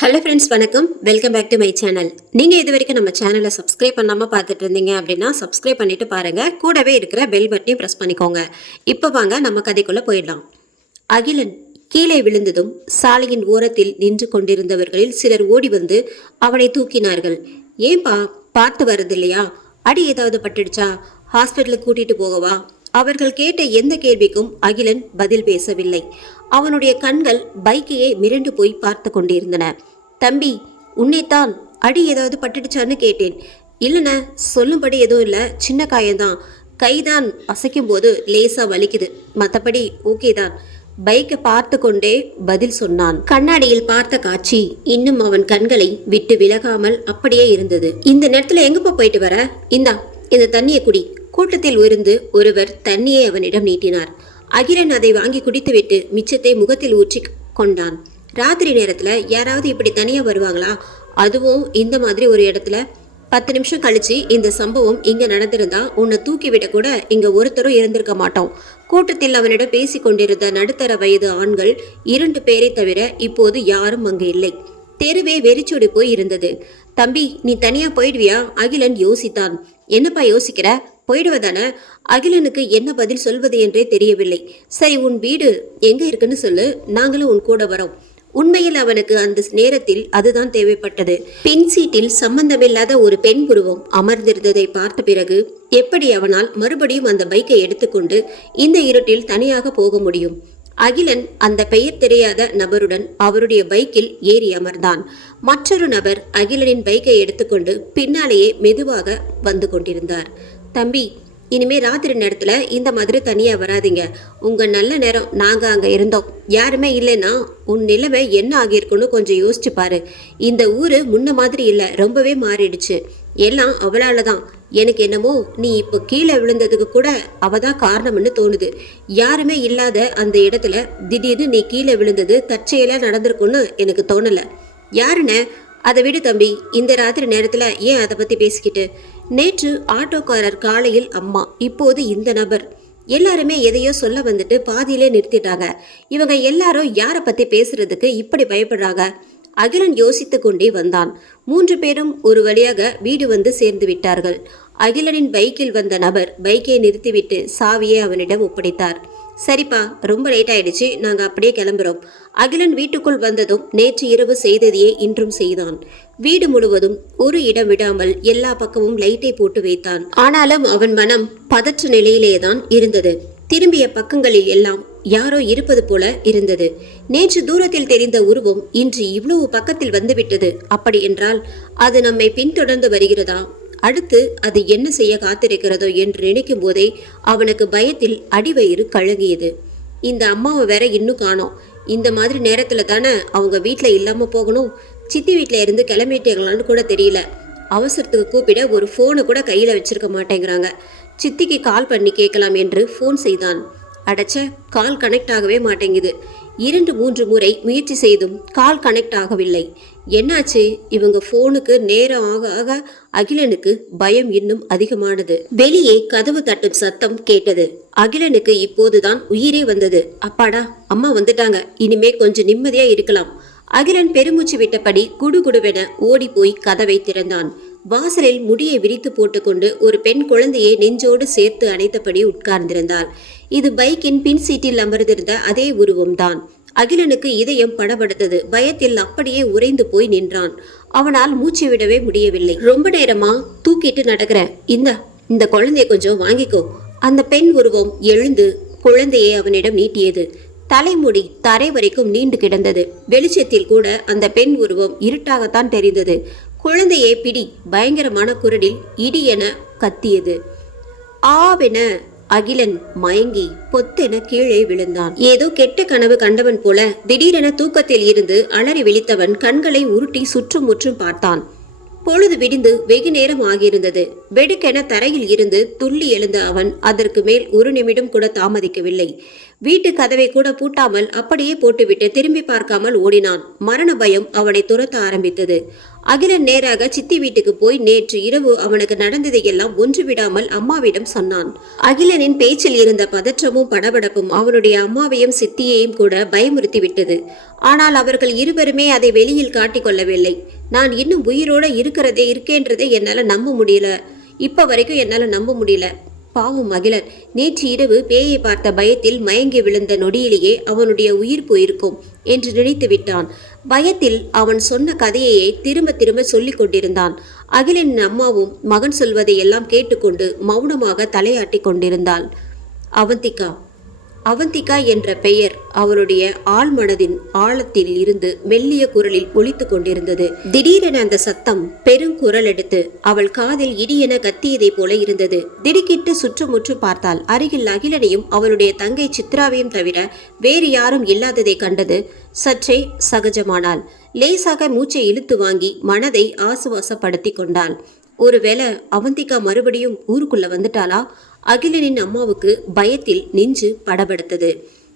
Hello friends, வணக்கம். Welcome back to my channel. நீங்கள் இது வரைக்கும் நம்ம சேனலை சப்ஸ்கிரைப் பண்ணாமல் பார்த்துட்டு இருந்தீங்க அப்படின்னா சப்ஸ்கிரைப் பண்ணிட்டு பாருங்கள். கூடவே இருக்கிற பெல் பட்டனையும் ப்ரெஸ் பண்ணிக்கோங்க. இப்போ வாங்க நம்ம கதைக்குள்ளே போயிடலாம். அகிலன் கீழே விழுந்ததும் சாலையின் ஓரத்தில் நின்று கொண்டிருந்தவர்களில் சிலர் ஓடி வந்து அவனை தூக்கினார்கள். ஏன்பா, பார்த்து வருது இல்லையா? அடி ஏதாவது பட்டுடுச்சா? ஹாஸ்பிட்டலுக்கு கூட்டிகிட்டு போகவா? அவர்கள் கேட்ட எந்த கேள்விக்கும் அகிலன் பதில் பேசவில்லை. அவனுடைய கண்கள் பைக்கையே மிரண்டு போய் பார்த்து கொண்டிருந்தன. தம்பி, உன்னைத்தான். அடி ஏதாவது பட்டுடுச்சான்னு கேட்டேன். இல்லைண்ண, சொல்லும்படி எதுவும் இல்லை, சின்ன காயம்தான். கைதான் அசைக்கும் போது லேசா வலிக்குது, மற்றபடி ஓகே தான். பைக்கை பார்த்து கொண்டே பதில் சொன்னான். கண்ணாடியில் பார்த்த காட்சி இன்னும் அவன் கண்களை விட்டு விலகாமல் அப்படியே இருந்தது. இந்த நேரத்துல எங்கப்பா போயிட்டு வர? இந்த தண்ணியை குடி. கூட்டத்தில் இருந்து ஒருவர் தண்ணியை அவனிடம் நீட்டினார். அகிலன் அதை வாங்கி குடித்துவிட்டு மிச்சத்தை முகத்தில் ஊற்றி கொண்டான். ராத்திரி நேரத்துல யாராவது இப்படி தனியா வருவாங்களா? அதுவும் இந்த மாதிரி ஒரு இடத்துல. 10 நிமிஷம் கழிச்சு இந்த சம்பவம் இங்க நடந்திருந்தா உன்னை தூக்கிவிட கூட இங்க ஒருத்தரும் இருந்திருக்க மாட்டோம். கூட்டத்தில் அவனிடம் பேசி கொண்டிருந்த நடுத்தர வயது ஆண்கள் 2 பேரை தவிர இப்போது யாரும் அங்கு இல்லை. தெருவே வெறிச்சோடி போய் இருந்தது. தம்பி, நீ தனியா போயிடுவியா? அகிலன் யோசித்தான். என்னப்பா யோசிக்கிற? போயிடுவதானே? அகிலனுக்கு என்ன பதில் சொல்வது என்றே தெரியவில்லை. சரி, உன் வீடு எங்க இருக்குன்னு சொல்லு, நாங்களும் உன் கூட வரோம். உண்மையில் அவனுக்கு அந்த நேரத்தில் அதுதான் தேவைப்பட்டது. பின் சீட்டில் சம்பந்தமில்லாத ஒரு பெண் உருவம் அமர்ந்திருந்ததை பார்த்த பிறகு எப்படி அவனால் மறுபடியும் அந்த பைக்கை எடுத்துக்கொண்டு இந்த இருட்டில் தனியாக போக முடியும்? அகிலன் அந்த பெயர் தெரியாத நபருடன் அவருடைய பைக்கில் ஏறி அமர்ந்தான். மற்றொரு நபர் அகிலனின் பைக்கை எடுத்துக்கொண்டு பின்னாலேயே மெதுவாக வந்து கொண்டிருந்தார். தம்பி, இனிமே ராத்திரி நேரத்துல இந்த மாதிரி தனியா வராதிங்க. உங்க நல்ல நேரம் நாங்க அங்க இருந்தோம். யாருமே இல்லைன்னா உன் நிலைமை என்ன ஆகியிருக்குன்னு கொஞ்சம் யோசிச்சு பாரு. இந்த ஊரு முன்ன மாதிரி இல்லை, ரொம்பவே மாறிடுச்சு. எல்லாம் அவளாலதான். எனக்கு என்னமோ நீ இப்போ கீழே விழுந்ததுக்கு கூட அவதான் காரணம்னு தோணுது. யாருமே இல்லாத அந்த இடத்துல திடீர்னு நீ கீழே விழுந்தது தற்செயலா நடந்திருக்குன்னு எனக்கு தோணல. யாருன்னு? அதை விடு தம்பி. இந்த ராத்திரி நேரத்துல ஏன் அதை பத்தி பேசிக்கிட்டு? நேற்று ஆட்டோக்காரர், காலையில் அம்மா, இப்போது இந்த நபர். எல்லாருமே எதையோ சொல்ல வந்துட்டு பாதியிலே நிறுத்திட்டாங்க. இவங்க எல்லாரும் யாரை பத்தி பேசுறதுக்கு இப்படி பயப்படுறாங்க? அகிலன் யோசித்து கொண்டே வந்தான். 3 பேரும் ஒரு வழியாக வீடு வந்து சேர்ந்து விட்டார்கள். அகிலனின் பைக்கில் வந்த நபர் பைக்கை நிறுத்திவிட்டு சாவியை அவனிடம் ஒப்படைத்தார். சரிப்பா, ரொம்ப லேட் ஆயிடுச்சு, நாங்க அப்படியே கிளம்புறோம். அகிலன் வீட்டுக்குள் வந்ததும் நேற்று இரவு செய்ததையே இன்றும் செய்தான். வீடு முழுவதும் ஒரு இடம் விடாமல் எல்லா பக்கமும் லைட்டை போட்டு வைத்தான். ஆனாலும் அவன் மனம் பதற்ற நிலையிலேதான் இருந்தது. திரும்பிய பக்கங்களில் எல்லாம் யாரோ இருப்பது போல இருந்தது. நேற்று தூரத்தில் தெரிந்த உருவம் இன்று இவ்வளவு பக்கத்தில் வந்துவிட்டது. அப்படி என்றால் அது நம்மை பின்தொடர்ந்து வருகிறதா? அடுத்து அது என்ன செய்ய காத்திருக்கிறதோ என்று நினைக்கும் போதே அவனுக்கு பயத்தில் அடிவயிறு கழங்கியது. இந்த அம்மாவை வேற இன்னும் காணோம். இந்த மாதிரி நேரத்துல தானே அவங்க வீட்டுல இல்லாம போகணும். சித்தி வீட்டுல இருந்து கிளம்பிட்டாங்களான்னு கூட தெரியல. அவசரத்துக்கு கூப்பிட ஒரு போனை கூட கையில வச்சிருக்க மாட்டேங்கிறாங்க. சித்திக்கு கால் பண்ணி கேட்கலாம் என்று போன் செய்தான். அடைச்ச, கால் கனெக்ட் ஆகவே மாட்டேங்குது. 2-3 முறை முயற்சி செய்தும் கால் கனெக்ட் ஆகவில்லை. என்னாச்சு? இவங்க போனுக்கு நேரம் ஆக ஆக அகிலனுக்கு பயம் இன்னும் அதிகமானது. வெளியே கதவு தட்டும் சத்தம் கேட்டது. அகிலனுக்கு இப்போதுதான் உயிரே வந்தது. அப்பாடா, அம்மா வந்துட்டாங்க, இனிமே கொஞ்சம் நிம்மதியா இருக்கலாம். அகிலன் பெருமூச்சு விட்டபடி குடுகுடுவென ஓடி போய் கதவை திறந்தான். வாசலில் முடியை விரித்து போட்டுக்கொண்டு ஒரு பெண் குழந்தையை நெஞ்சோடு சேர்த்து அணைத்தபடி உட்கார்ந்திருந்தாள். இது பைக்கின் பின் சீட்டில் அமர்ந்திருந்த அதே உருவம்தான். அகிலனுக்கு இதயம் படபடுத்தது. பயத்தில் அப்படியே உறைந்து போய் நின்றான். அவனால் மூச்சு விடவே முடியவில்லை. ரொம்ப நேரமா தூக்கிட்டு நடக்கிற, இந்த குழந்தைய கொஞ்சம் வாங்கிக்கோ. அந்த பெண் உருவம் எழுந்து குழந்தையை அவனிடம் நீட்டியது. தலைமுடி தரை வரைக்கும் நீண்டு கிடந்தது. வெளிச்சத்தில் கூட அந்த பெண் உருவம் இருட்டாகத்தான் தெரிந்தது. குழந்தையை பிடி, பயங்கரமான குரலில் இடி என கத்தியது. ஆவென அகிலன் மயங்கி பொத்தென கீழே விழுந்தான். ஏதோ கெட்ட கனவு கண்டவன் போல திடீரென தூக்கத்தில் இருந்து அலறி விழித்தவன் கண்களை உருட்டி சுற்றும் முற்றும் பார்த்தான். பொழுது விடிந்து வெகு நேரம் ஆகியிருந்தது. வெடுக்கென தரையில் இருந்து துள்ளி எழுந்த அவன் அதற்கு மேல் ஒரு நிமிடம் கூட தாமதிக்கவில்லை. வீட்டு கதவை கூட பூட்டாமல் அப்படியே போட்டுவிட்டு திரும்பி பார்க்காமல் ஓடினான். மரண பயம் அவனை துரத்த ஆரம்பித்தது. அகிலன் நேராக சித்தி வீட்டுக்கு போய் நேற்று இரவு அவனுக்கு நடந்ததையெல்லாம் ஒன்று விடாமல் அம்மாவிடம் சொன்னான். அகிலனின் பேச்சில் இருந்த பதற்றமும் படபடப்பும் அவனுடைய அம்மாவையும் சித்தியையும் கூட பயமுறுத்தி விட்டது. ஆனால் அவர்கள் இருவருமே அதை வெளியில் காட்டிக்கொள்ளவில்லை. நான் இன்னும் உயிரோட இருக்கேன்றதை என்னால் நம்ப முடியல. இப்ப வரைக்கும் என்னால் நம்ப முடியல. பாவம் அகிலன். நேற்று இரவு பேயை பார்த்த பயத்தில் மயங்கி விழுந்த நொடியிலேயே அவனுடைய உயிர் போயிருக்கும் என்று நினைத்து விட்டான். பயத்தில் அவன் சொன்ன கதையையே திரும்ப திரும்ப சொல்லிக் கொண்டிருந்தான். அகிலனின் அம்மாவும் மகன் சொல்வதை எல்லாம் கேட்டுக்கொண்டு மௌனமாக தலையாட்டி கொண்டிருந்தாள். அவந்திகா என்ற பெயர் அவளுடைய ஆழ்மனதின் ஆழத்தில் இருந்து மெல்லிய குரலில் ஒலித்து கொண்டிருந்தது. திடீரென அந்த சத்தம் பெருங்குரல் எடுத்து அவள் காதில் இடியென கத்தியதை போல இருந்தது. திடுக்கிட்டு சுற்றுமுற்று பார்த்தாள். அருகில் அகிலனையும் அவளுடைய தங்கை சித்ராவையும் தவிர வேறு யாரும் இல்லாததை கண்டது சற்றே சகஜமானாள். லேசாக மூச்சை இழுத்து வாங்கி மனதை ஆசுவாசப்படுத்தி கொண்டாள். ஒருவேளை அவந்திகா மறுபடியும் ஊருக்குள்ள வந்துட்டாளா? அகிலனின் அம்மாவுக்கு பயத்தில் நெஞ்சு படபடுத்தது.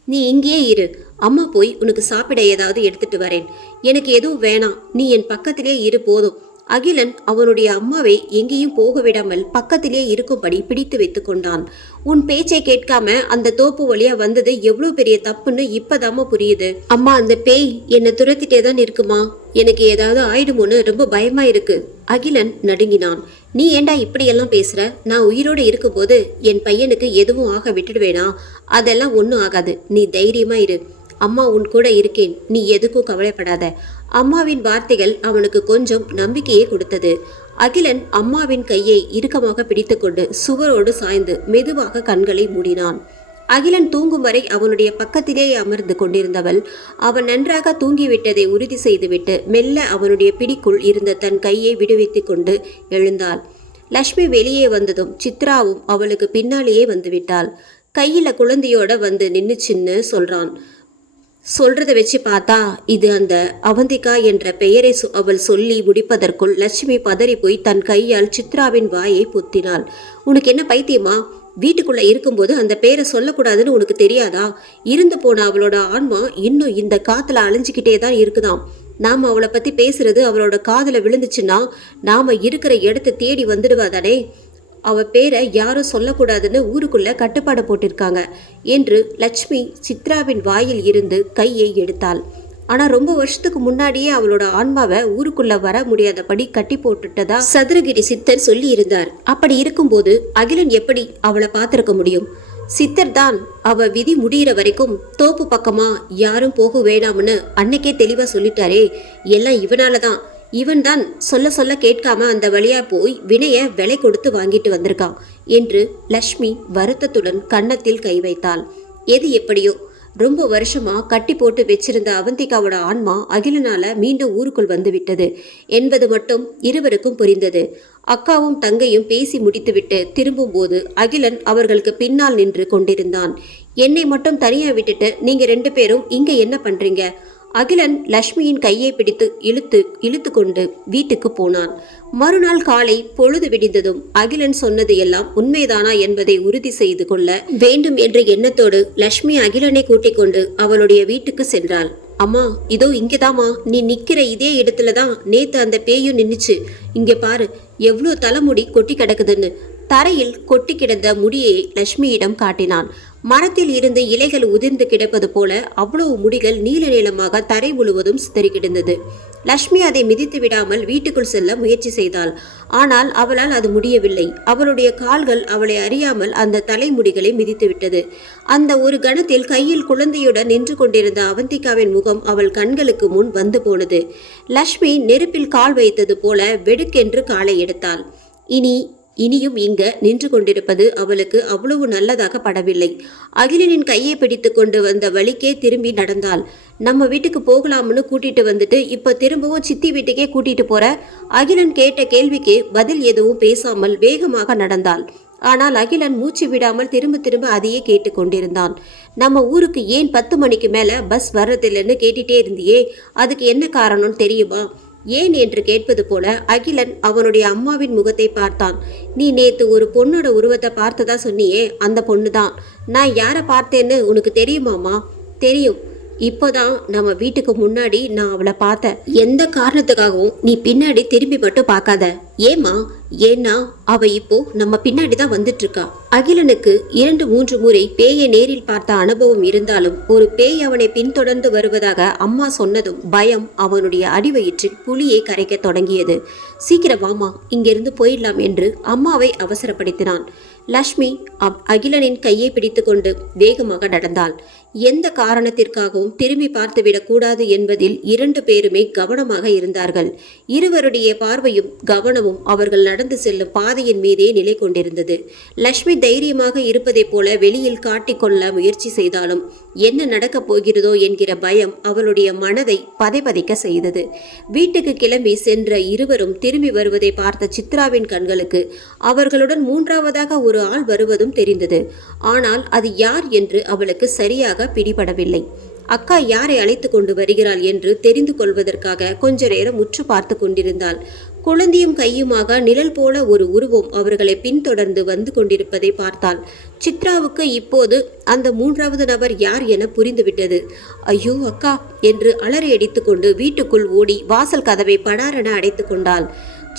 நீ இங்கேயே இரு, அம்மா போய் உனக்கு சாப்பிட ஏதாவது எடுத்துட்டு வரேன். எனக்கு எதுவும் வேணாம், நீ என் பக்கத்திலே இரு போதும். அகிலன் அவனுடைய அம்மாவை எங்கேயும் போக விடாமல் பக்கத்திலே இருக்கும்படி பிடித்து வைத்து கொண்டான். உன் பேச்சை கேட்காம அந்த தோப்பு வழியா வந்தது எவ்வளவு பெரிய தப்புன்னு இப்பதாம புரியுது. அம்மா, அந்த பேய் என்னை துரத்திட்டே தான் இருக்குமா? எனக்கு ஏதாவது ஆயிடுமோன்னு ரொம்ப பயமா இருக்கு. அகிலன் நடுங்கினான். நீ ஏண்டா இப்படியெல்லாம் பேசுற? நான் உயிரோடு இருக்கும்போது என் பையனுக்கு எதுவும் ஆக விட்டுடுவேனா? அதெல்லாம் ஒன்றும் ஆகாது, நீ தைரியமா இரு. அம்மா உன் கூட இருக்கேன், நீ எதுக்கும் கவலைப்படாத. அம்மாவின் வார்த்தைகள் அவனுக்கு கொஞ்சம் நம்பிக்கையை கொடுத்தது. அகிலன் அம்மாவின் கையை இறுக்கமாக பிடித்துக்கொண்டு சுவரோடு சாய்ந்து மெதுவாக கண்களை மூடினான். அகிலன் தூங்கும் வரை அவனுடைய பக்கத்திலேயே அமர்ந்து கொண்டிருந்தவள் அவன் நன்றாக தூங்கிவிட்டதை உறுதி செய்துவிட்டு மெல்ல அவனுடைய பிடிக்குள் இருந்த தன் கையை விடுவித்து கொண்டு எழுந்தாள். லக்ஷ்மி வெளியே வந்ததும் சித்ராவும் அவளுக்கு பின்னாலேயே வந்துவிட்டாள். கையில குழந்தையோட வந்து நின்னுச்சின்னு சொல்றதை வச்சு பார்த்தா இது அந்த அவந்திகா என்ற பெயரை அவள் சொல்லி முடிப்பதற்குள் லட்சுமி பதறி போய் தன் கையால் சித்ராவின் வாயை பொத்தினாள். உனக்கு என்ன பைத்தியமா? வீட்டுக்குள்ள இருக்கும்போது அந்த பேரை சொல்லக்கூடாதுன்னு உனக்கு தெரியாதா? இருந்து போன அவளோட ஆன்மா இன்னும் இந்த காத்துல அலைஞ்சிக்கிட்டே தான் இருக்குதாம். நாம அவளை பத்தி பேசுறது அவளோட காதுல விழுந்துச்சுன்னா நாம இருக்கிற இடத்த தேடி வந்துடுவாதானே. அவ பேரை யாரும் சொல்லக்கூடாதுன்னு ஊருக்குள்ள கட்டுப்பாடு போட்டிருக்காங்க என்று லட்சுமி சித்ராவின் வாயில் இருந்து கையை எடுத்தாள். ஆனா ரொம்ப வருஷத்துக்கு முன்னாடியே அவளோட ஆன்மாவை ஊருக்குள்ள வர முடியாதபடி கட்டி போட்டுட்டதா சதுரகிரி சித்தர் சொல்லி இருந்தார். அப்படி இருக்கும்போது அகிலன் எப்படி அவளை பார்த்திருக்க முடியும்? சித்தர் தான் அவ விதி முடிகிற வரைக்கும் தோப்பு பக்கமா யாரும் போக வேணாம்னு அன்னைக்கே தெளிவா சொல்லிட்டாரே. எல்லாம் இவனாலதான். இவன் தான் சொல்ல கேட்காம அந்த வழியா போய் வினைய விலை கொடுத்து வாங்கிட்டு வந்திருக்கான் என்று லக்ஷ்மி வருத்தத்துடன் கன்னத்தில் கை வைத்தாள். எது எப்படியோ ரொம்ப வருஷமா கட்டி போட்டு வச்சிருந்த அவந்திகாவோட ஆன்மா அகிலனால மீண்டும் ஊருக்குள் வந்து விட்டது என்பது மட்டும் இருவருக்கும் புரிந்தது. அக்காவும் தங்கையும் பேசி முடித்துவிட்டு திரும்பும் போது அகிலன் அவர்களுக்கு பின்னால் நின்று கொண்டிருந்தான். என்னை மட்டும் தனியா விட்டுட்டு நீங்க 2 பேரும் இங்க என்ன பண்றீங்க? அகிலன் லக்ஷ்மியின் கையை பிடித்து இழுத்து கொண்டு வீட்டுக்கு போனான். மறுநாள் காலை பொழுது விடிந்ததும் அகிலன் சொன்னது எல்லாம் உண்மைதானா என்பதை உறுதி செய்து கொள்ள வேண்டும் என்ற எண்ணத்தோடு லக்ஷ்மி அகிலனை கூட்டிக் கொண்டு அவளுடைய வீட்டுக்கு சென்றாள். அம்மா, இதோ இங்கதாமா, நீ நிக்கிற இதே இடத்துலதான் நேத்து அந்த பேயும் நின்னுச்சு. இங்க பாரு, எவ்வளோ தலைமுடி கொட்டி கிடக்குதுன்னு. தரையில் கொட்டி கிடந்த முடியை லக்ஷ்மியிடம் காட்டினான். மரத்தில் இருந்து இலைகள் உதிர்ந்து கிடப்பது போல அவ்வளவு முடிகள் நீல நீளமாக தரை முழுவதும் சிதறி கிடந்தது. லக்ஷ்மி அதை மிதித்து விடாமல் வீட்டுக்குள் செல்ல முயற்சி செய்தாள். ஆனால் அவளால் அது முடியவில்லை. அவளுடைய கால்கள் அவளை அறியாமல் அந்த தலைமுடிகளை மிதித்து விட்டது. அந்த ஒரு கணத்தில் கையில் குழந்தையுடன் நின்று கொண்டிருந்த அவந்திகாவின் முகம் அவள் கண்களுக்கு முன் வந்து போனது. லக்ஷ்மி நெருப்பில் கால் வைத்தது போல வெடுக்கென்று காலை எடுத்தாள். இனியும் இங்க நின்று கொண்டிருப்பது அவளுக்கு அவ்வளவு நல்லதாக படவில்லை. அகிலனின் கையை பிடித்து கொண்டு வந்த வழிக்கே திரும்பி நடந்தாள். நம்ம வீட்டுக்கு போகலாம்னு கூட்டிட்டு வந்துட்டு இப்ப திரும்பவும் சித்தி வீட்டுக்கே கூட்டிட்டு போற? அகிலன் கேட்ட கேள்விக்கு பதில் எதுவும் பேசாமல் வேகமாக நடந்தாள். ஆனால் அகிலன் மூச்சு விடாமல் திரும்ப அதையே கேட்டு கொண்டிருந்தான். நம்ம ஊருக்கு ஏன் 10 மணிக்கு மேல பஸ் வர்றதில்லைன்னு கேட்டுட்டே இருந்தியே, அதுக்கு என்ன காரணம் தெரியுமா? ஏன் என்று கேட்பது போல அகிலன் அவனுடைய அம்மாவின் முகத்தை பார்த்தான். நீ நேத்து ஒரு பொண்ணோட உருவத்தை பார்த்ததா சொன்னியே, அந்த பொண்ணு தான். நான் யாரை பார்த்தேன்னு உனக்கு தெரியுமாமா? தெரியும். இப்போதான் நம்ம வீட்டுக்கு முன்னாடி நான் அவளை பார்த்தேன். எந்த காரணத்துக்காகவும் நீ பின்னாடி திரும்பி மட்டும் பார்க்காத. ஏமா, ஏன்னா அவ இப்போ நம்ம பின்னாடி தான் வந்துட்டு இருக்கா. அகிலனுக்கு 2-3 முறை பேயை நேரில் பார்த்த அனுபவம் இருந்தாலும் ஒரு பேய் அவனை பின்தொடர்ந்து வருவதாக அம்மா சொன்னதும் பயம் அவனுடைய அடிவயிற்றில் புலியை கரைக்க தொடங்கியது. சீக்கிரம் வாமா, இங்கிருந்து போயிடலாம் என்று அம்மாவை அவசரப்படுத்தினான். லக்ஷ்மி அகிலனின் கையை பிடித்து கொண்டு வேகமாக நடந்தாள். எந்த காரணத்திற்காகவும் திரும்பி பார்த்துவிடக் கூடாது என்பதில் 2 பேருமே கவனமாக இருந்தார்கள். இருவருடைய பார்வையும் கவனமும் அவர்கள் நடந்து செல்லும் பாதையின் மீதே நிலை கொண்டிருந்தது. லக்ஷ்மி தைரியமாக இருப்பதைப் போல வெளியில் காட்டிக்கொள்ள முயற்சி செய்தாலும் என்ன நடக்கப் போகிறதோ என்கிற பயம் அவளுடைய மனதை பதைபதைக்க செய்தது. வீட்டுக்கு கிளம்பி சென்ற இருவரும் திரும்பி வருவதை பார்த்த சித்ராவின் கண்களுக்கு அவர்களுடன் 3வதாக ஒரு ஆள் வருவதும் தெரிந்தது. ஆனால் அது யார் என்று அவளுக்கு சரியாக பிடிபடவில்லை. அக்கா யாரை அழைத்து கொண்டு வருகிறாள் என்று தெரிந்து கொள்வதற்காக கொஞ்ச நேரம் உற்று பார்த்து கொண்டிருந்தாள். குழந்தையும் கையுமாக நிழல் போல ஒரு உருவம் அவர்களை பின்தொடர்ந்து வந்து கொண்டிருப்பதை பார்த்தாள். சித்ராவுக்கு இப்போது அந்த 3வது நபர் யார் என புரிந்துவிட்டது. ஐயோ அக்கா என்று அலறி அடித்துக்கொண்டு வீட்டுக்குள் ஓடி வாசல் கதவை படாரென அடைத்து கொண்டாள்.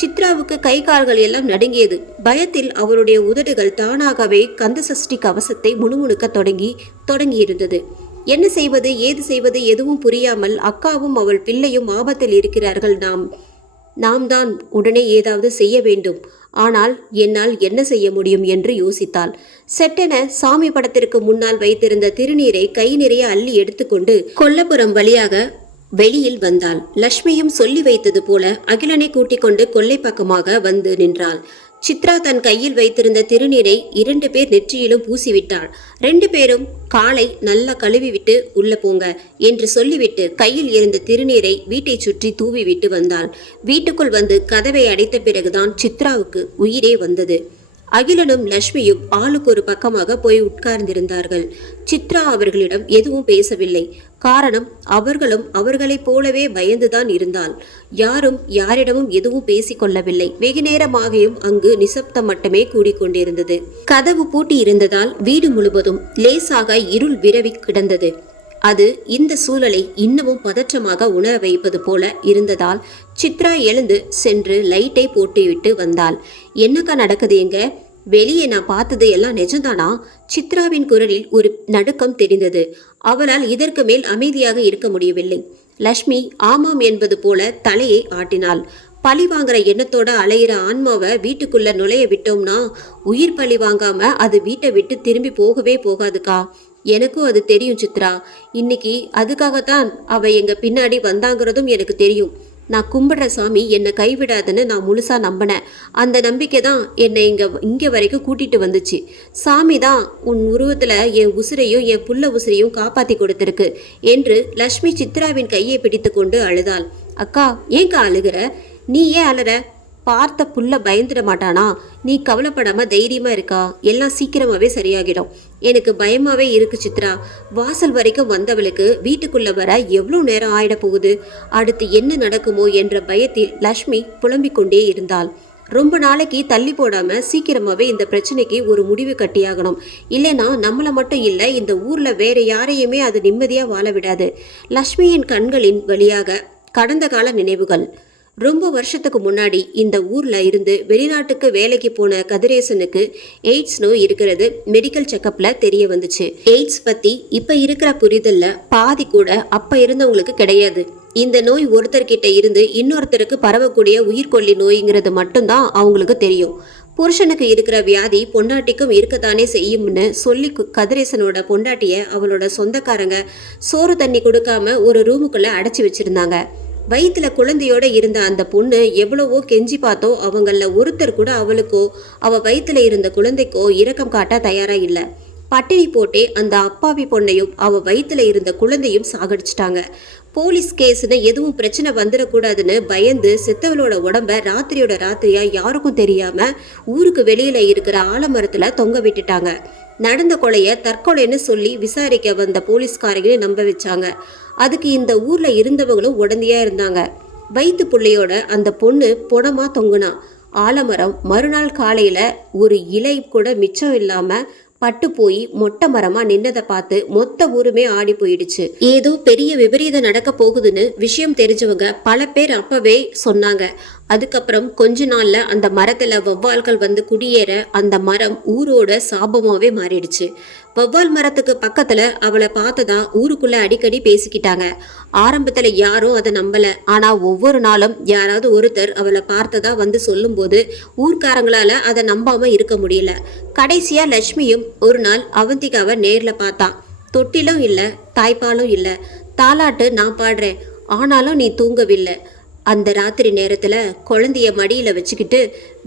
சித்ராவுக்கு கை கால்கள் எல்லாம் நடுங்கியது. பயத்தில் அவருடைய உதடுகள் தானாகவே கந்தசஷ்டி கவசத்தை முணுமுணுக்க தொடங்கியிருந்தது. என்ன செய்வது ஏது செய்வது எதுவும் புரியாமல் அக்காவும் அவள் பிள்ளையும் ஆபத்தில் இருக்கிறார்கள். நாம் தான் உடனே ஏதாவது செய்ய வேண்டும். ஆனால் என்னால் என்ன செய்ய முடியும் என்று யோசித்தாள். செட்டென சாமி படத்திற்கு முன்னால் வைத்திருந்த திருநீரை கை நிறைய அள்ளி எடுத்துக்கொண்டு கொல்லப்புறம் வழியாக வெளியில் வந்தாள். லக்ஷ்மியும் சொல்லி வைத்தது போல அகிலனை கூட்டிக் கொண்டு கொல்லை பக்கமாக வந்து நின்றாள். சித்ரா தன் கையில் வைத்திருந்த திருநீரை 2 பேர் நெற்றியிலும் பூசிவிட்டாள். 2 பேரும் காலை நல்லா கழுவி விட்டு உள்ள போங்க என்று சொல்லிவிட்டு கையில் இருந்த திருநீரை வீட்டை சுற்றி தூவி விட்டு வந்தாள். வீட்டுக்குள் வந்து கதவை அடைத்த பிறகுதான் சித்ராவுக்கு உயிரே வந்தது. அகிலனும் லக்ஷ்மியும் ஆளுக்கு ஒரு பக்கமாக போய் உட்கார்ந்திருந்தார்கள். சித்ரா அவர்களிடம் எதுவும் பேசவில்லை. காரணம், அவர்களும் அவர்களைப் போலவே பயந்துதான் இருந்தாள். யாரும் யாரிடமும் எதுவும் பேசிக்கொள்ளவில்லை. வெகு நேரமாகியும் அங்கு நிசப்தம் மட்டுமே கூடிக்கொண்டிருந்தது. கதவு பூட்டி இருந்ததால் வீடு முழுவதும் லேசாக இருள் விரவி கிடந்தது. அது இந்த சூழலை இன்னமும் பதற்றமாக உணர வைப்பது போல இருந்ததால் சித்ரா எழுந்து சென்று லைட்டை போட்டுவிட்டு வந்தாள். என்னக்கா நடக்குது எங்க? வெளியே நான் பார்த்தது எல்லாம் நிஜம்தானா? சித்ராவின் குரலில் ஒரு நடுக்கம் தெரிந்தது. அவளால் இதற்கு மேல் அமைதியாக இருக்க முடியவில்லை. லக்ஷ்மி ஆமாம் என்பது போல தலையை ஆட்டினாள். பழி வாங்குற எண்ணத்தோட அலையிற ஆன்மாவை வீட்டுக்குள்ள நுழைய விட்டோம்னா உயிர் பழி வாங்காம அது வீட்டை விட்டு திரும்பி போகவே போகாதுக்கா. எனக்கும் அது தெரியும் சித்ரா. இன்னைக்கு அதுக்காகத்தான் அவ எங்க பின்னாடி வந்தாங்கிறதும் எனக்கு தெரியும். நான் கும்பிடுற சாமி என்னை கைவிடாதுன்னு நான் முழுசா நம்பினேன். அந்த நம்பிக்கை தான் என்னை இங்கே வரைக்கும் கூட்டிட்டு வந்துச்சு. சாமி தான் உன் உருவத்தில் என் உசிரையும் என் புள்ள உசிரையும் காப்பாற்றி கொடுத்துருக்கு என்று லக்ஷ்மி சித்ராவின் கையை பிடித்து கொண்டு அழுதாள். அக்கா ஏன்க்கா அழுகிற? நீ ஏன் அழுற? பார்த்த புள்ள பயந்துட மாட்டானா? நீ கவலைப்படாம தைரியமா இருக்கா? எல்லாம் சீக்கிரமாவே சரியாகிடும். எனக்கு பயமாவே இருக்கு சித்ரா. வாசல் வரைக்கும் வந்தவளுக்கு வீட்டுக்குள்ள வர எவ்வளவு நேரம் ஆயிட போகுது? அடுத்து என்ன நடக்குமோ என்ற பயத்தில் லக்ஷ்மி புலம்பிக் கொண்டே இருந்தாள். ரொம்ப நாளைக்கு தள்ளி போடாம சீக்கிரமாவே இந்த பிரச்சனைக்கு ஒரு முடிவு கட்டியாகணும். இல்லைன்னா நம்மளை மட்டும் இல்லை, இந்த ஊர்ல வேற யாரையுமே அது நிம்மதியா வாழ விடாது. லக்ஷ்மியின் கண்களின் வழியாக கடந்த கால நினைவுகள். ரொம்ப வருஷத்துக்கு முன்னாடி இந்த ஊர்ல இருந்து வெளிநாட்டுக்கு வேலைக்கு போன கதிரேசனுக்கு எய்ட்ஸ் நோய் இருக்கிறது மெடிக்கல் செக்கப்ல தெரிய வந்துச்சு. எய்ட்ஸ் பத்தி இப்ப இருக்கிற புரிதல்ல பாதி கூட அப்ப இருந்தவங்களுக்கு கிடையாது. இந்த நோய் ஒருத்தர்கிட்ட இருந்து இன்னொருத்தருக்கு பரவக்கூடிய உயிர்கொல்லி நோய்ங்கிறது மட்டும்தான் அவங்களுக்கு தெரியும். புருஷனுக்கு இருக்கிற வியாதி பொண்டாட்டிக்கும் இருக்கத்தானே செய்யும்னு சொல்லி கதிரேசனோட பொண்டாட்டிய அவளோட சொந்தக்காரங்க சோறு தண்ணி கொடுக்காம ஒரு ரூமுக்குள்ள அடைச்சி வச்சிருந்தாங்க. வயிற்றுல குழந்தையோட இருந்த அந்த பொண்ணு எவ்வளவோ கெஞ்சி பார்த்தோ அவங்கள ஒருத்தர் கூட அவளுக்கோ அவ வயிற்றுல இருந்த குழந்தைக்கோ இரக்கம் காட்ட தயாரா இல்லை. பட்டினி போட்டே அந்த அப்பாவி பொண்ணையும் அவ வயிற்றுல இருந்த குழந்தையும் சாகடிச்சிட்டாங்க. போலீஸ் கேஸ்னு எதுவும் பிரச்சனை வந்துடக்கூடாதுன்னு பயந்து செத்தவளோட உடம்ப ராத்திரியோட ராத்திரியா யாருக்கும் தெரியாம ஊருக்கு வெளியில இருக்கிற ஆலமரத்துல தொங்க விட்டுட்டாங்க. நடந்த கொலைய தற்கொலைன்னு சொல்லி விசாரிக்க வந்த போலீஸ்காரங்களையும் நம்ப வச்சாங்க. அதுக்கு இந்த ஊர்ல இருந்தவங்களும் உடந்தையா இருந்தாங்க. வயிற்று பிள்ளையோட அந்த பொண்ணு பொணமா தொங்குனா. ஆலமரம் மறுநாள் காலையில ஒரு இலை கூட மிச்சம் இல்லாம பட்டு போய் மொட்டை மரமா நின்னதை பார்த்து மொத்த ஊருமே ஆடி போயிடுச்சு. ஏதோ பெரிய விபரீதம் நடக்க போகுதுன்னு விஷயம் தெரிஞ்சவங்க பல பேர் அப்பவே சொன்னாங்க. அதுக்கப்புறம் கொஞ்ச நாள்ல அந்த மரத்துல வௌவால்கள் வந்து குடியேற அந்த மரம் ஊரோட சாபமாவே மாறிடுச்சு. வௌவால் மரத்துக்கு பக்கத்துல அவளை பார்த்ததா ஊருக்குள்ள அடிக்கடி பேசிக்கிட்டாங்க. ஆரம்பத்துல யாரும் அதை நம்பல. ஆனா ஒவ்வொரு நாளும் யாராவது ஒருத்தர் அவளை பார்த்ததா வந்து சொல்லும் போது ஊர்க்காரங்களால அதை நம்பாம இருக்க முடியல. கடைசியா லட்சுமியும் ஒரு நாள் அவந்திகாவை நேர்ல பார்த்தா. தொட்டிலும் இல்ல, தாய்ப்பாலும் இல்ல. தாலாட்டு நான் பாடுறேன், ஆனாலும் நீ தூங்கவில்லை. அந்த ராத்திரி நேரத்துல குழந்தைய மடியில வச்சுக்கிட்டு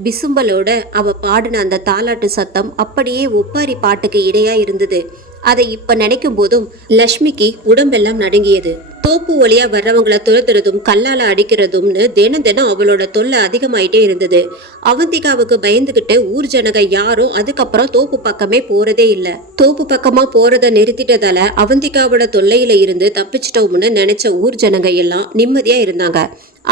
விசும்பலோட அவ பாடின அந்த தாலாட்டு சத்தம் அப்படியே ஒப்பாரி பாட்டுக்கு இடையா இருந்தது. அதை இப்ப நினைக்கும் போதும் லட்சுமிக்கு உடம்பெல்லாம் நடுங்கியது. தோப்பு வழியா வர்றவங்களை துரத்துறதும் கல்லால அடிக்கிறதும்னு தினம் தினம் அவளோட தொல்லை அதிகமாயிட்டே இருந்தது. அவந்திகாவுக்கு பயந்துகிட்டு ஊர் ஜனங்க யாரும் அதுக்கப்புறம் தோப்பு பக்கமே போறதே இல்ல. தோப்பு பக்கமா போறத நிறுத்திட்டதால அவந்திகாவோட தொல்லையில இருந்து தப்பிச்சிட்டோம்னு நினைச்ச ஊர் ஜனங்க எல்லாம் நிம்மதியா இருந்தாங்க.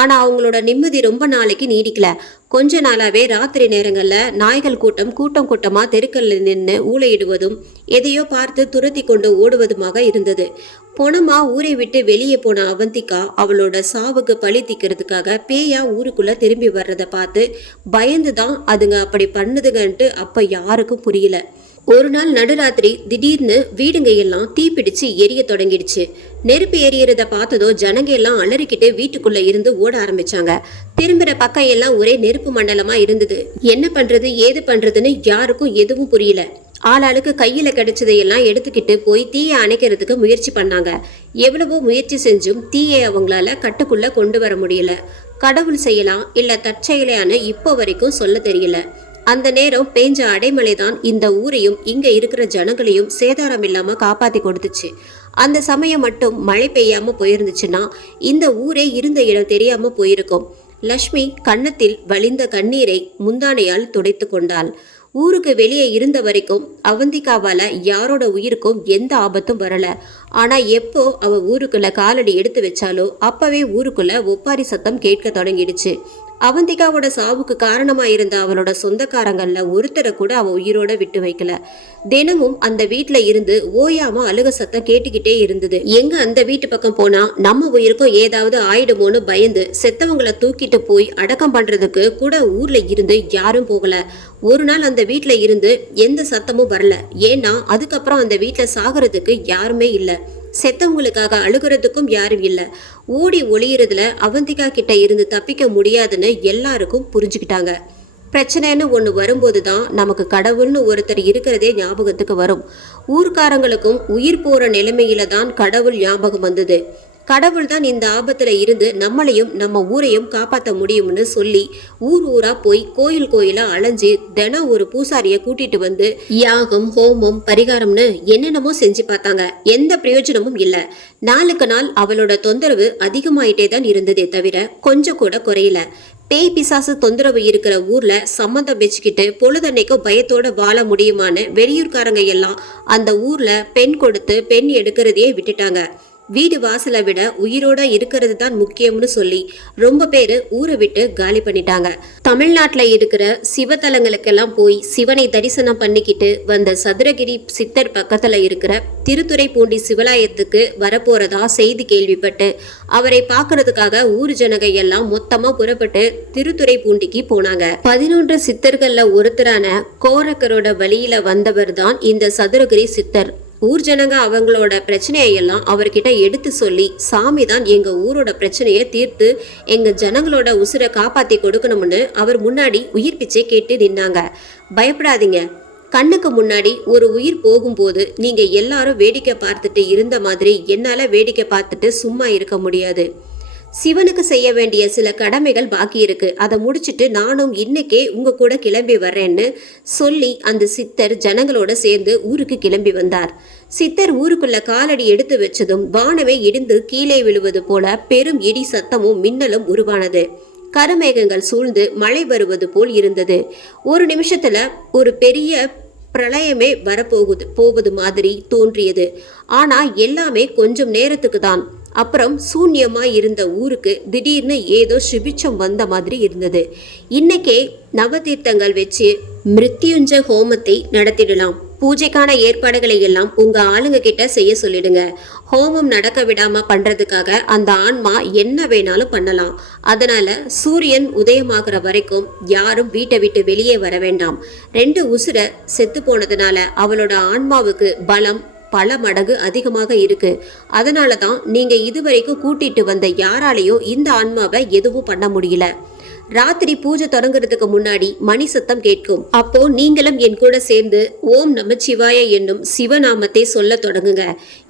ஆனா அவங்களோட நிம்மதி ரொம்ப நாளைக்கு நீடிக்கல. கொஞ்ச நாளாவே ராத்திரி நேரங்கள்ல நாய்கள் கூட்டம் கூட்டமா தெருக்கல்ல நின்று ஊளையிடுவதும் எதையோ பார்த்து துரத்தி கொண்டு ஓடுவதுமாக இருந்தது. பொணமா ஊரை விட்டு வெளியே போன அவந்திகா அவளோட சாவுக்கு பழி தீக்கிறதுக்காக பேயா ஊருக்குள்ள திரும்பி வர்றதை பார்த்து பயந்துதான் அதுங்க அப்படி பண்ணுதுங்கன்ட்டு அப்ப யாருக்கும் புரியல. ஒரு நாள் நடுராத்திரி திடீர்னு வீடுங்க எல்லாம் தீப்பிடிச்சு எரிய தொடங்கிடுச்சு. நெருப்பு எரியறத பார்த்ததோ ஜனங்க எல்லாம் அலறிக்கிட்டு வீட்டுக்குள்ள இருந்து ஓட ஆரம்பிச்சாங்க. திரும்புற பக்கம் எல்லாம் ஒரே நெருப்பு மண்டலமா இருந்தது. என்ன பண்றது ஏது பண்றதுன்னு யாருக்கும் எதுவும் புரியல. ஆளாளுக்கு கையில கிடைச்சதையெல்லாம் எடுத்துக்கிட்டு போய் தீயை அணைக்கிறதுக்கு முயற்சி பண்ணாங்க. எவ்வளவோ முயற்சி செஞ்சும் தீயை அவங்களால கட்டுக்குள்ள கொண்டு வர முடியல. கடவுள் செய்யலாம் இல்ல தற்செயலையான்னு இப்போ வரைக்கும் சொல்ல தெரியல. அந்த நேரம் பேஞ்ச அடைமலை தான் இந்த ஊரையும் இங்க இருக்கிற ஜனங்களையும் சேதாரம் இல்லாம காப்பாத்தி கொடுத்துச்சு. அந்த சமயம் மட்டும் மழை பெய்யாம போயிருந்துச்சுன்னா இந்த ஊரே இருந்த இடம் தெரியாம போயிருக்கும். லட்சுமி கன்னத்தில் வழிந்த கண்ணீரை முந்தானையால் துடைத்து கொண்டாள். ஊருக்கு வெளியே இருந்த வரைக்கும் அவந்திகாவால யாரோட உயிருக்கும் எந்த ஆபத்தும் வரல. ஆனா எப்போ அவ ஊருக்குள்ள காலடி எடுத்து வச்சாலோ அப்பவே ஊருக்குள்ள ஒப்பாரி சத்தம் கேட்க தொடங்கிடுச்சு. அவந்திகாவோட சாவுக்கு காரணமா இருந்த அவளோட சொந்தக்காரங்கள்ல ஒருத்தரை கூட அவ உயிரோட விட்டு வைக்கல. தினமும் அந்த வீட்டுல இருந்து ஓயாம அழுக சத்தம் கேட்டுக்கிட்டே இருந்தது. எங்க அந்த வீட்டு பக்கம் போனா நம்ம உயிருக்கும் ஏதாவது ஆயிடுமோன்னு பயந்து செத்தவங்களை தூக்கிட்டு போய் அடக்கம் பண்றதுக்கு கூட ஊர்ல இருந்து யாரும் போகல. ஒரு நாள் அந்த வீட்டுல இருந்து எந்த சத்தமும் வரல. ஏன்னா அதுக்கப்புறம் அந்த வீட்டுல சாகிறதுக்கு யாருமே இல்லை. செத்தவங்களுக்காக அழுகிறதுக்கும் யாரும் இல்லை. ஓடி ஒளியறதுல அவந்திகா கிட்ட இருந்து தப்பிக்க முடியாதுன்னு எல்லாருக்கும் புரிஞ்சுக்கிட்டாங்க. பிரச்சனைன்னு ஒன்று வரும்போது தான் நமக்கு கடவுள்னு ஒருத்தர் இருக்கிறதே ஞாபகத்துக்கு வரும். ஊர்க்காரங்களுக்கும் உயிர் போற நிலைமையில தான் கடவுள் ஞாபகம் வந்தது. கடவுள் தான் இந்த ஆபத்துல இருந்து நம்மளையும் நம்ம ஊரையும் காப்பாற்ற முடியும்னு சொல்லி ஊர் ஊரா போய் கோயில் கோயிலா அலைஞ்சு தினம் ஒரு பூசாரிய கூட்டிட்டு வந்து யாகம் ஹோமம் பரிகாரம்னு என்னென்னமோ செஞ்சு பார்த்தாங்க. எந்த பிரயோஜனமும் இல்ல. நாளுக்கு நாள் அவளோட தொந்தரவு அதிகமாயிட்டே தான் இருந்ததே தவிர கொஞ்சம் கூட குறையல. பேய் பிசாசு தொந்தரவு இருக்கிற ஊர்ல சம்மந்தம் வச்சுக்கிட்டு பொழுதன்னைக்கும் பயத்தோட வாழ முடியுமான்னு வெளியூர்காரங்க எல்லாம் அந்த ஊர்ல பெண் கொடுத்து பெண் எடுக்கிறதையே விட்டுட்டாங்க. வீடு வாசலை விட உயிரோட இருக்கிறது தான் முக்கியம்னு சொல்லி ரொம்ப பேரு ஊரை விட்டு காலி பண்ணிட்டாங்க. தமிழ்நாட்டுல இருக்கிற சிவத்தலங்களுக்கெல்லாம் போய் சிவனை தரிசனம் பண்ணிக்கிட்டு வந்த சதுரகிரி சித்தர் பக்கத்துல இருக்கிற திருத்துறைப்பூண்டி சிவலாயத்துக்கு வரப்போறதா செய்தி கேள்விப்பட்டு அவரை பார்க்கறதுக்காக ஊர் ஜனங்க எல்லாம் மொத்தமா புறப்பட்டு திருத்துறைப்பூண்டிக்கு போனாங்க. 11 சித்தர்கள்ல ஒருத்தரான கோரக்கரோட வழியில வந்தவர் தான் இந்த சதுரகிரி சித்தர். ஊர் ஜனங்க அவங்களோட பிரச்சனையெல்லாம் அவர்கிட்ட எடுத்து சொல்லி சாமி தான் எங்க ஊரோட பிரச்சனையை தீர்த்து எங்க ஜனங்களோட உசுரை காப்பாத்தி கொடுக்கணும்னு அவர் முன்னாடி உயிர் பிச்சை கேட்டு நின்னாங்க. பயப்படாதீங்க, கண்ணுக்கு முன்னாடி ஒரு உயிர் போகும்போது நீங்க எல்லாரும் வேடிக்கை பார்த்துட்டு இருந்த மாதிரி என்னால வேடிக்கை பார்த்துட்டு சும்மா இருக்க முடியாது. சிவனுக்கு செய்ய வேண்டிய சில கடமைகள் பாக்கி இருக்கு. அதை முடிச்சுட்டு நானும் இன்னைக்கே உங்க கூட கிளம்பி வர்றேன்னு சொல்லி அந்த சித்தர் ஜனங்களோட சேர்ந்து ஊருக்கு கிளம்பி வந்தார். சித்தர் ஊருக்குள்ள காலடி எடுத்து வச்சதும் வானமே இடிந்து கீழே விழுவது போல பெரும் இடி சத்தமும் மின்னலும் உருவானது. கருமேகங்கள் சூழ்ந்து மழை வருவது போல் இருந்தது. ஒரு நிமிஷத்துல ஒரு பெரிய பிரளயமே போவது மாதிரி தோன்றியது. ஆனா எல்லாமே கொஞ்சம் நேரத்துக்கு தான். அப்புறம் சூன்யமா இருந்த ஊருக்கு திடீர்னு ஏதோ சுபிச்சம் வந்த மாதிரி இருந்தது. இன்னைக்கே நவதீர்த்தங்கள் வச்சு மிருத்யுஞ்ச ஹோமத்தை நடத்திடலாம். பூஜைக்கான ஏற்பாடுகளை எல்லாம் உங்க ஆளுங்க கிட்ட செய்ய சொல்லிடுங்க. ஹோமம் நடக்க விடாம பண்றதுக்காக அந்த ஆன்மா என்ன வேணாலும் பண்ணலாம். அதனால சூரியன் உதயமாகிற வரைக்கும் யாரும் வீட்டை விட்டு வெளியே வர வேண்டாம். 2 உசுர செத்து போனதுனால அவளோட ஆன்மாவுக்கு பலம் பல மடங்கு அதிகமாக இருக்கு. அதனால தான் நீங்க இதுவரைக்கும் கூட்டிட்டு வந்த யாராலையும் இந்த ஆன்மாவை எதுவும் பண்ண முடியல. ராத்திரி பூஜை தொடங்குறதுக்கு முன்னாடி மணி சத்தம் கேட்கும். அப்போ நீங்களும் என் கூட சேர்ந்து ஓம் நமச்சிவாய என்னும் சிவநாமத்தை சொல்ல தொடங்குங்க.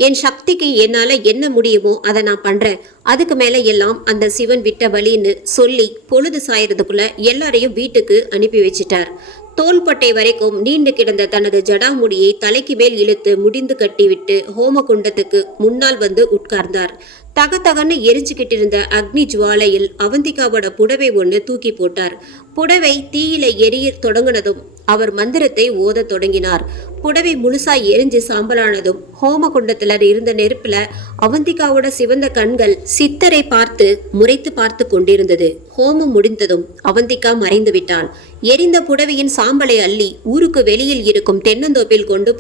என் சக்திக்கு என்னால என்ன முடியுமோ அதை நான் பண்றேன். அதுக்கு மேல எல்லாம் அந்த சிவன் விட்ட வழின்னு சொல்லி பொழுது சாயறதுக்குள்ள எல்லாரையும் வீட்டுக்கு அனுப்பி வச்சிட்டார். தோள்பட்டை வரைக்கும் நீண்டு கிடந்த தனது ஜடாமுடியை தலைக்கு மேல் இழுத்து முடிந்து கட்டிவிட்டு ஹோமகுண்டத்துக்கு முன்னால் வந்து உட்கார்ந்தார். தகதகன்னு எரிஞ்சுக்கிட்டு இருந்த அக்னி ஜுவாலையில் அவந்திகாவோட புடவை ஒன்று தூக்கி போட்டார். புடவை தீயில எரிய தொடங்கினதும் அவர் மந்திரத்தை ஓத தொடங்கினார். புடவை முழுசா எரிஞ்சு சாம்பலானதும் ஹோமகுண்டத்துல இருந்த நெருப்புல அவந்திகாவோட சிவந்த கண்கள் சித்தரை பார்த்து முறைத்து பார்த்து கொண்டிருந்தது. ஹோமம் முடிந்ததும் அவந்திகா மறைந்து விட்டாள். எரிந்த புடவையின் சாம்பலை அள்ளி ஊருக்கு வெளியில் இருக்கும் தென்னந்தோப்பில் கொண்டு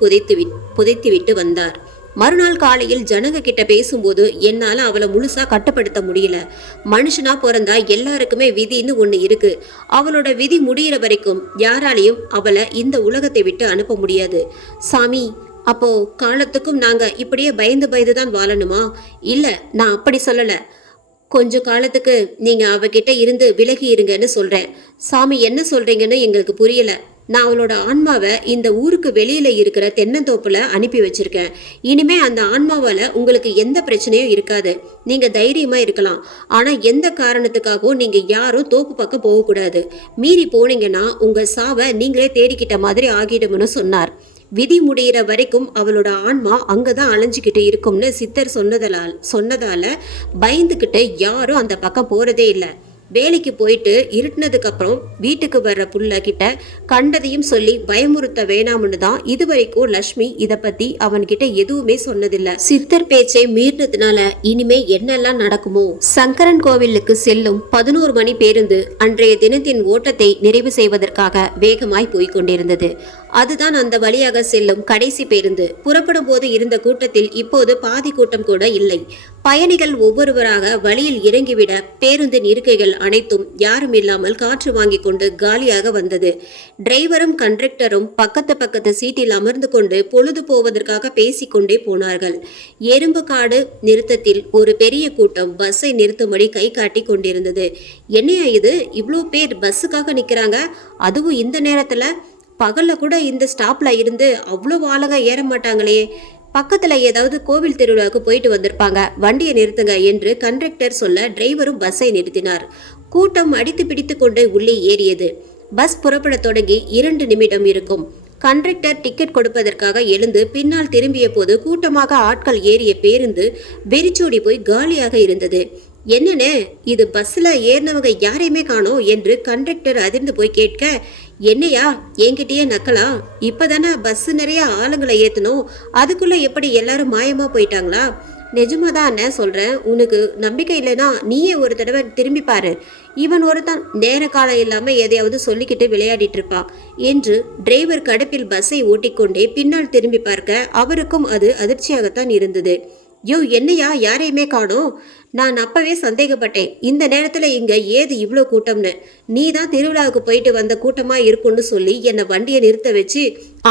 புதைத்துவிட்டு வந்தார். மறுநாள் காலையில் ஜனங்க கிட்ட பேசும்போது என்னால அவளை முழுசா கட்டுப்படுத்த முடியல. மனுஷனா பிறந்தா எல்லாருக்குமே விதின்னு ஒண்ணு இருக்கு. அவளோட விதி முடிகிற வரைக்கும் யாராலையும் அவளை இந்த உலகத்தை விட்டு அனுப்ப முடியாது. சாமி, அப்போ காலத்துக்கும் நாங்க இப்படியே பயந்து தான் வாழணுமா? இல்ல, நான் அப்படி சொல்லல. கொஞ்ச காலத்துக்கு நீங்க அவகிட்ட இருந்து விலகி இருங்கன்னு சொல்றேன். சாமி, என்ன சொல்றீங்கன்னு எங்களுக்கு புரியல. நான் அவளோட ஆன்மாவை இந்த ஊருக்கு வெளியில இருக்கிற தென்னந்தோப்புல அனுப்பி வச்சிருக்கேன். இனிமே அந்த ஆன்மாவால உங்களுக்கு எந்த பிரச்சனையும் இருக்காது. நீங்க தைரியமா இருக்கலாம். ஆனா எந்த காரணத்துக்காகவும் நீங்க யாரும் தோப்பு பக்கம் போகக்கூடாது. மீறி போனீங்கன்னா உங்க சாவை நீங்களே தேடிக்கிட்ட மாதிரி ஆகிடும்னு சொன்னார். விதி முடிகிற வரைக்கும் அவளோட ஆன்மா அங்கதான் அலைஞ்சுக்கிட்டு இருக்கும்னு சித்தர் சொன்னதால பயந்துக்கிட்டு யாரும் அந்த பக்கம் போறதே இல்லை. வேலைக்கு போயிட்டு இருட்டினதுக்கு அப்புறம் வீட்டுக்கு வர்ற புள்ள கிட்ட கண்டதையும் சொல்லி பயமுறுத்த வேணாம்னு தான் இதுவரைக்கும் லட்சுமி இத பத்தி அவன்கிட்ட எதுவுமே சொன்னதில்ல. சித்தர் பேச்சை மீறினதுனால இனிமே என்னெல்லாம் நடக்குமோ? சங்கரன் கோவிலுக்கு செல்லும் 11 மணி பேருந்து அன்றைய தினத்தின் ஓட்டத்தை நிறைவு செய்வதற்காக வேகமாய் போய்கொண்டிருந்தது. அதுதான் அந்த வழியாக செல்லும் கடைசி பேருந்து. புறப்படும் போது இருந்த கூட்டத்தில் இப்போது பாதி கூட்டம் கூட இல்லை. பயணிகள் ஒவ்வொருவராக வழியில் இறங்கிவிட பேருந்தின் இருக்கைகள் அனைத்தும் யாரும் இல்லாமல் காற்று வாங்கி கொண்டு காலியாக வந்தது. டிரைவரும் கண்டக்டரும் பக்கத்து சீட்டில் அமர்ந்து கொண்டு பொழுது போவதற்காக பேசிக்கொண்டே போனார்கள். எறும்புக்காடு நிறுத்தத்தில் ஒரு பெரிய கூட்டம் பஸ்ஸை நிறுத்தும்படி கை காட்டி கொண்டிருந்தது. என்னையா இது, இவ்வளோ பேர் பஸ்ஸுக்காக நிற்கிறாங்க? அதுவும் இந்த நேரத்தில்? பகல்ல கூட இந்த ஸ்டாப்ல இருந்து அவ்வளோ ஆளுங்க ஏற மாட்டாங்களே. பக்கத்துல ஏதாவது கோவில் திருவிழாவுக்கு போயிட்டு வந்திருப்பாங்க, வண்டியை நிறுத்துங்க என்று கண்டக்டர் சொல்ல டிரைவரும் பஸ்ஸை நிறுத்தினார். கூட்டம் அடித்து பிடித்து கொண்டு உள்ளே ஏறியது. பஸ் புறப்பட தொடங்கி 2 நிமிடம் இருக்கும். கண்டக்டர் டிக்கெட் கொடுப்பதற்காக எழுந்து பின்னால் திரும்பிய போது கூட்டமாக ஆட்கள் ஏறிய பேருந்து வெறிச்சோடி போய் காலியாக இருந்தது. என்னன்னு, இது பஸ்ல ஏறினவங்க யாரையுமே காணோம் என்று கண்டக்டர் அதிர்ந்து போய் கேட்க, என்னையா என்கிட்டயே நக்கலா? இப்பதானே பஸ் நிறைய ஆளுங்களை ஏத்தணும், அதுக்குள்ள எப்படி எல்லாரும் மாயமா போயிட்டாங்களா? நிஜமாதான் அண்ணன் சொல்றேன். உனக்கு நம்பிக்கை இல்லைன்னா நீயே ஒரு தடவை திரும்பி பாரு. இவன் ஒருத்தான் நேர காலம் இல்லாம எதையாவது சொல்லிக்கிட்டு விளையாடிட்டு இருப்பான் என்று டிரைவர் கடுப்பில் பஸ்ஸை ஓட்டிக்கொண்டே பின்னால் திரும்பி பார்க்க அவருக்கும் அது அதிர்ச்சியாகத்தான் இருந்தது. யோ, என்னையா யாரையுமே காணோம்? நான் அப்பவே சந்தேகப்பட்டேன், இந்த நேரத்துல இங்க ஏது இவ்வளோ கூட்டம்னு. நீ தான் திருவிழாவுக்கு போயிட்டு வந்த கூட்டமா இருக்கும்னு சொல்லி என்னை வண்டியை நிறுத்த வச்சு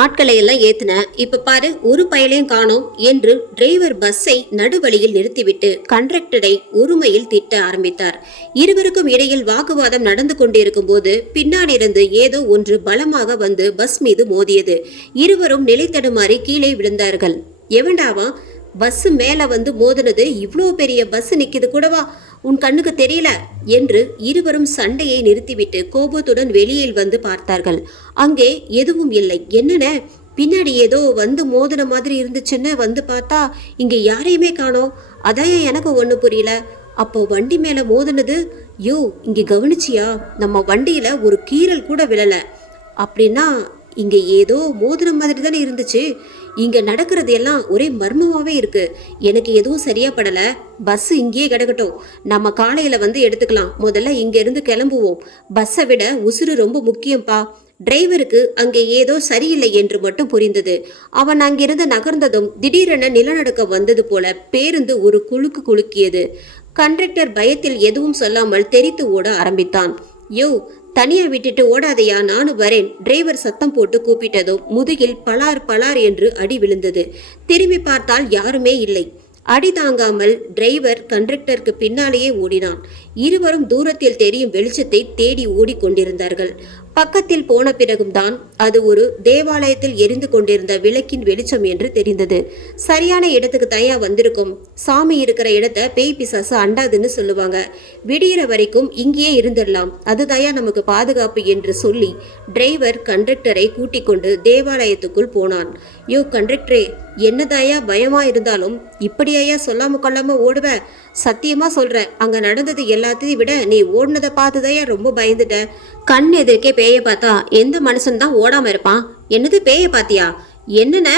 ஆட்களை எல்லாம் ஏத்துன. இப்ப பாரு, ஒரு பயலையும் காணோம் என்று டிரைவர் பஸ்ஸை நடுவழியில் நிறுத்திவிட்டு கண்டக்டரை ஒருமையில் திட்ட ஆரம்பித்தார். இருவருக்கும் இடையில் வாக்குவாதம் நடந்து கொண்டிருக்கும் போது பின்னாடிருந்து ஏதோ ஒன்று பலமாக வந்து பஸ் மீது மோதியது. இருவரும் நிலை தடுமாறி கீழே விழுந்தார்கள். எவன்டாவா பஸ் மேல வந்து மோதினது? இவ்வளோ பெரிய பஸ் நிக்குது கூடவா உன் கண்ணுக்கு தெரியல என்று இருவரும் சண்டையை நிறுத்திவிட்டு கோபத்துடன் வெளியில் வந்து பார்த்தார்கள். அங்கே எதுவும் இல்லை. என்னென்ன, பின்னாடி ஏதோ வந்து மோதின மாதிரி இருந்துச்சுன்னு வந்து பார்த்தா இங்க யாரையுமே காணோம். அதான் எனக்கு ஒண்ணு புரியல. அப்போ வண்டி மேல மோதினது? யோ, இங்க கவனிச்சியா? நம்ம வண்டியில ஒரு கீறல் கூட விழல. அப்படின்னா இங்க ஏதோ மோதின மாதிரி தானே இருந்துச்சு. இங்க நடக்கிறது எல்லாம் ஒரே மர்மமாவே இருக்கு. எனக்கு எதுவும் சரியா படல. பஸ் இங்கேயே கிடக்கட்டும், நம்ம காலையில வந்து எடுத்துக்கலாம். முதல்ல இங்க இருந்து கிளம்புவோம். பஸ்ஸை விட உசுறு ரொம்ப முக்கியம்ப்பா. டிரைவருக்கு அங்கே ஏதோ சரியில்லை என்று மட்டும் புரிந்தது. அவன் அங்கிருந்து நகர்ந்ததும் திடீரென நிலநடுக்கம் வந்தது போல பேருந்து ஒரு குலுக்கு குலுக்கியது. கண்டக்டர் பயத்தில் எதுவும் சொல்லாமல் தெரித்து ஓட ஆரம்பித்தான். யோ, தனியா விட்டுட்டு ஓடாதையா, நானும் வரேன். டிரைவர் சத்தம் போட்டு கூப்பிட்டதும் முதுகில் பலார் பலார் என்று அடி விழுந்தது. திரும்பி பார்த்தால் யாருமே இல்லை. அடி தாங்காமல் டிரைவர் கண்டக்டருக்கு பின்னாலேயே ஓடினான். இருவரும் தூரத்தில் தெரியும் வெளிச்சத்தை தேடி ஓடிக்கொண்டிருந்தார்கள். பக்கத்தில் போன பிறகும் தான் அது ஒரு தேவாலயத்தில் எரிந்து கொண்டிருந்த விளக்கின் வெளிச்சம் என்று தெரிந்தது. சரியான இடத்துக்கு தயா வந்திருக்கும். சாமி இருக்கிற இடத்த பேய் பிசாசு அண்டாதுன்னு சொல்லுவாங்க. விடிகிற வரைக்கும் இங்கேயே இருந்துடலாம், அது தயா நமக்கு பாதுகாப்பு என்று சொல்லி டிரைவர் கண்டக்டரை கூட்டிக் கொண்டு தேவாலயத்துக்குள் போனான். யோ கண்டக்டரே, என்னதாயா பயமா இருந்தாலும் இப்படியா சொல்லாம கொள்ளாம ஓடுவ? சத்தியமா சொல்ற, அங்க நடந்தது எல்லாத்தையும் விட நீ ஓடுனதை பார்த்துதாயா ரொம்ப பயந்துட்ட. கண் எதிர்க்கே பேய பார்த்தா எந்த மனுஷன் தான் ஓடாம இருப்பான்? என்னது பேய பாத்தியா? என்னென்ன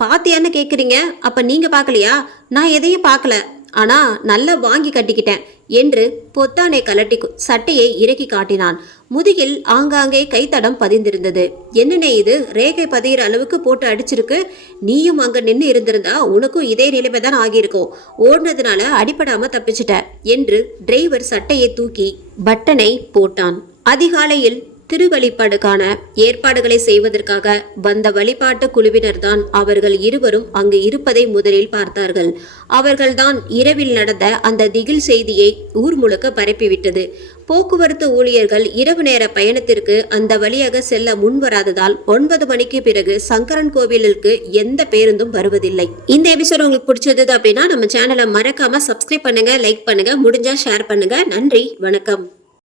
பாத்தியான்னு கேக்குறீங்க? அப்ப நீங்க பார்க்கலையா? நான் எதையும் பார்க்கல, ஆனா நல்லா வாங்கி கட்டிக்கிட்டேன் என்று பொத்தானை கலட்டி சட்டையை இறக்கி காட்டினான். முதுகில் ஆங்காங்கே கைத்தடம் பதிந்திருந்தது. என்னன்னே இது, ரேகை பதிகிற அளவுக்கு போட்டு அடிச்சிருக்கு. நீயும் அங்க நின்று இருந்திருந்தா உனக்கும் இதே நிலைமை தான் ஆகியிருக்கும். ஓடுனதுனால அடிபடாம தப்பிச்சிட்ட என்று டிரைவர் சட்டையை தூக்கி பட்டனை போட்டான். அதிகாலையில் திருவழிபாடுக்கான ஏற்பாடுகளை செய்வதற்காக வந்த வழிபாட்டு குழுவினர் தான் அவர்கள் இருவரும் அங்கு இருப்பதை முதலில் பார்த்தார்கள். அவர்கள்தான் இரவில் நடந்த அந்த திகில் செய்தியை ஊர் முழுக்க பரப்பிவிட்டது. போக்குவரத்து ஊழியர்கள் இரவு நேர பயணத்திற்கு அந்த வழியாக செல்ல முன்வராததால் 9 மணிக்கு பிறகு சங்கரன் கோவிலுக்கு எந்த பேருந்தும் வருவதில்லை. இந்த எபிசோட் உங்களுக்கு பிடிச்சது அப்படின்னா நம்ம சேனலை மறக்காம சப்ஸ்கிரைப் பண்ணுங்க, லைக் பண்ணுங்க, முடிஞ்சா ஷேர் பண்ணுங்க. நன்றி, வணக்கம்.